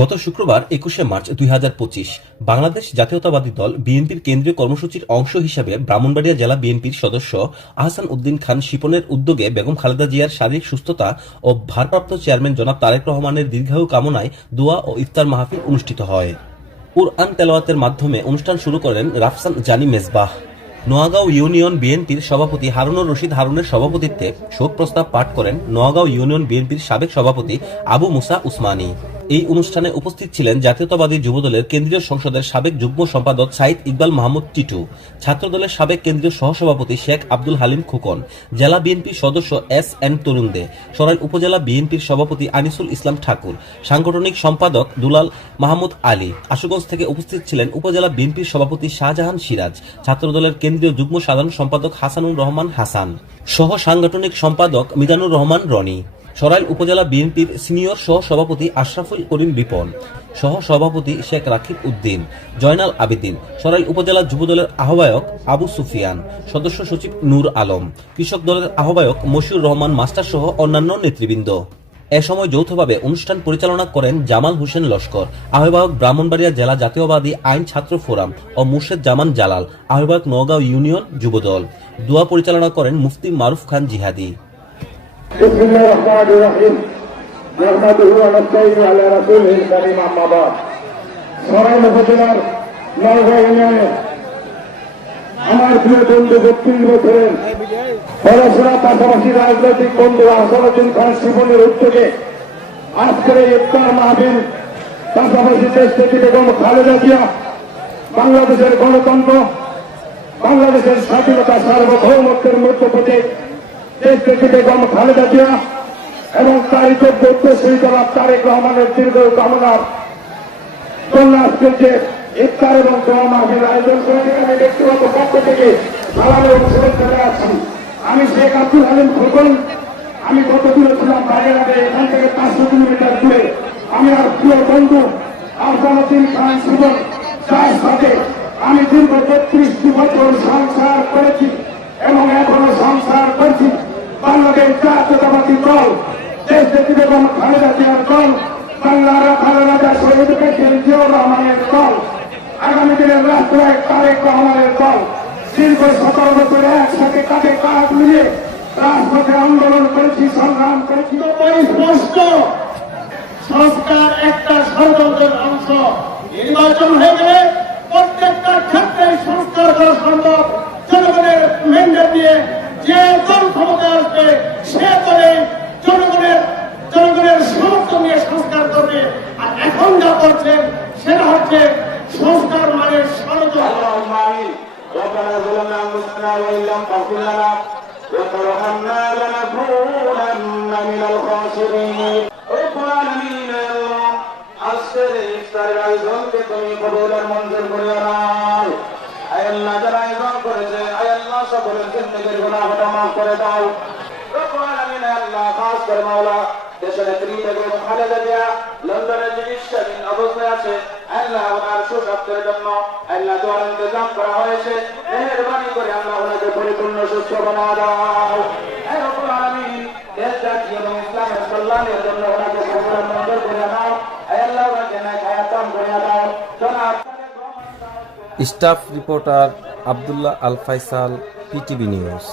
গত শুক্রবার ২১শে মার্চ ২০২৫ বাংলাদেশ জাতীয়তাবাদী দল বিএনপির কেন্দ্রীয় কর্মসূচির অংশ হিসেবে ব্রাহ্মণবাড়িয়া জেলা বিএনপির সদস্য আহসান উদ্দিন খান শিপনের উদ্যোগে বেগম খালেদা জিয়ার শারীরিক সুস্থতা ও ভারপ্রাপ্ত চেয়ারম্যান জনাব তারেক রহমানের দীর্ঘায়ু কামনায় দোয়া ও ইফতার মাহফিল অনুষ্ঠিত হয়। কুরআন তেলাওয়াতের মাধ্যমে অনুষ্ঠান শুরু করেন রাফসান জানি মেজবাহ। নোয়াগাঁও ইউনিয়ন বিএনপির সভাপতি হারুনুর রশিদ হারুনের সভাপতিত্বে শোক প্রস্তাব পাঠ করেন নোয়াগাঁও ইউনিয়ন বিএনপির সাবেক সভাপতি আবু মুসা উসমানী। এই অনুষ্ঠানে উপস্থিত ছিলেন জাতীয়তাবাদী যুবদলের কেন্দ্রীয় সংসদের সাবেক যুগ্ম সম্পাদক সাইদ ইকবাল মাহমুদ টিটু, ছাত্রদলের সাবেক কেন্দ্রীয় সহসভাপতি শেখ আব্দুল হালিম খোকন, জেলা বিএনপির সদস্য এস.এন. তরুণ দে, সরাইল উপজেলা বিএনপির সভাপতি আনিসুল ইসলাম ঠাকুর, সাংগঠনিক সম্পাদক দুলাল মাহমুদ আলী। আশুগঞ্জ থেকে উপস্থিত ছিলেন উপজেলা বিএনপির সভাপতি শাহজাহান সিরাজ, ছাত্রদলের কেন্দ্রীয় যুগ্ম সাধারণ সম্পাদক হাসানুর রহমান হাসান, সহ সাংগঠনিক সম্পাদক মিজানুর রহমান রনি, সরাইল উপজেলা বিএনপির সিনিয়র সহ সভাপতি আশরাফুল করিম রিপন, সহ সভাপতি শেখ রাকিব উদ্দিন, জয়নাল আবেদিন, সরাইল উপজেলা যুবদলের আহ্বায়ক আবু সুফিয়ান, সদস্য সচিব নূর আলম, কৃষক দলের আহ্বায়ক মশিউর রহমান মাস্টার সহ অন্যান্য নেতৃবৃন্দ। এ সময় যৌথভাবে অনুষ্ঠান পরিচালনা করেন জামাল হোসেন লস্কর, আহ্বায়ক ব্রাহ্মণবাড়িয়া জেলা জাতীয়বাদী আইন ছাত্র ফোরাম ও মুর্শেদ জামান জালাল, আহ্বায়ক নওগাঁও ইউনিয়ন যুবদল। দোয়া পরিচালনা করেন মুফতি মারুফ খান জিহাদি। আমার প্রিয় বন্ধু ৩২ বছরের পড়াশোনা পাশাপাশি রাজনৈতিক বন্ধু আহসানুদ্দিন খান শিপনের উদ্যোগে আজকের এই ইফতার মাহফিল, পাশাপাশি দেশনেত্রী বেগম খালেদা জিয়া, বাংলাদেশের গণতন্ত্র, বাংলাদেশের স্বাধীনতা সার্বভৌমত্বের মধ্যপ্রদেশ দেশনেত্রী বেগম খালেদা জিয়া এবং তার যোগ্য উত্তরসূরি জনাব তারেক রহমানের দীর্ঘ কামনার জন্য আজকের যে ইফতার এবং দোয়া মাহফিল আয়োজন করেছে, আমি ব্যক্তিগত পক্ষ থেকে সালাম এবং শুভেচ্ছা জানাচ্ছি। আমি শেখ আব্দুল হালিম খোকন। আমি গত দিনে ছিলাম বাগেরহাটে, এখান থেকে 500 কিলোমিটার দূরে। আমি আর প্রিয় বন্ধু আহসানুদ্দিন খান শিপন, যার সাথে আমি দীর্ঘ ৩৩টি বছর সংসার করেছি এবং এখনো সংসার করছি। বাংলাদেশ জাতীয়তাবাদী দল, দেশনেত্রী বেগম খালেদা জিয়ার দল, বাংলার রাখাল রাজা শহীদ প্রেসিডেন্ট জিয়াউর রহমানের দল, আগামী দিনের রাষ্ট্রনায়ক তারেক রহমানের দল। দীর্ঘ 17 বছরে একসাথে কাঁধে কাঁধ মিলিয়ে রাজপথে আন্দোলন করেছি, সংগ্রাম করেছি। স্পষ্ট সংস্কার একটা ষড়যন্ত্রের অংশ। নির্বাচন হয়ে গেলে প্রত্যেকটা ক্ষেত্রে সংস্কার করা সম্ভব। জনগণের ম্যান্ডেট দিয়ে যে দল ক্ষমতা আসবে সে দলে জনগণের সমর্থন নিয়ে সংস্কার করবে। আর এখন যা করছেন সেটা হচ্ছে সংস্কার মানে ষড়যন্ত্র। ربنا ظلمنا انفسنا وان لم تغفر لنا وترحمنا لنكونن من الخاسرين। رب العالمين الله আজকের ইফতারের আয়োজনকে তুমি কবুল আর মঞ্জুর করে নাও। আয় আল্লাহ, যারা আয়োজন করেছে আয় আল্লাহ সকলের জিন্দেগির গুনাহটা মাফ করে দাও। রব আলামিন আল্লাহ, খাস করে মাওলা দেশের নেত্রী বেগম খালেদা জিয়া লন্ডনের চিকিৎসাধীন অবস্থায় আছে। আল্লাহ ওনার সুস্বাস্থ্যের জন্য আল্লাহ দোয়ার ইন্তজাম করা হয়েছে। মেহেরবানি করে আল্লাহ ওনাকে পরিপূর্ণ সুস্থ বানা দাও। হে রব্বুল আলামিন, দেশ জাতি এবং ইসলামের কল্যাণের জন্য ওনাকে কবুল মঞ্জুর করে নাও। হে আল্লাহ, ওনাকে নেক হায়াত দান করে দাও। জনাব staff reporter Abdullah Al Faisal, PTV news.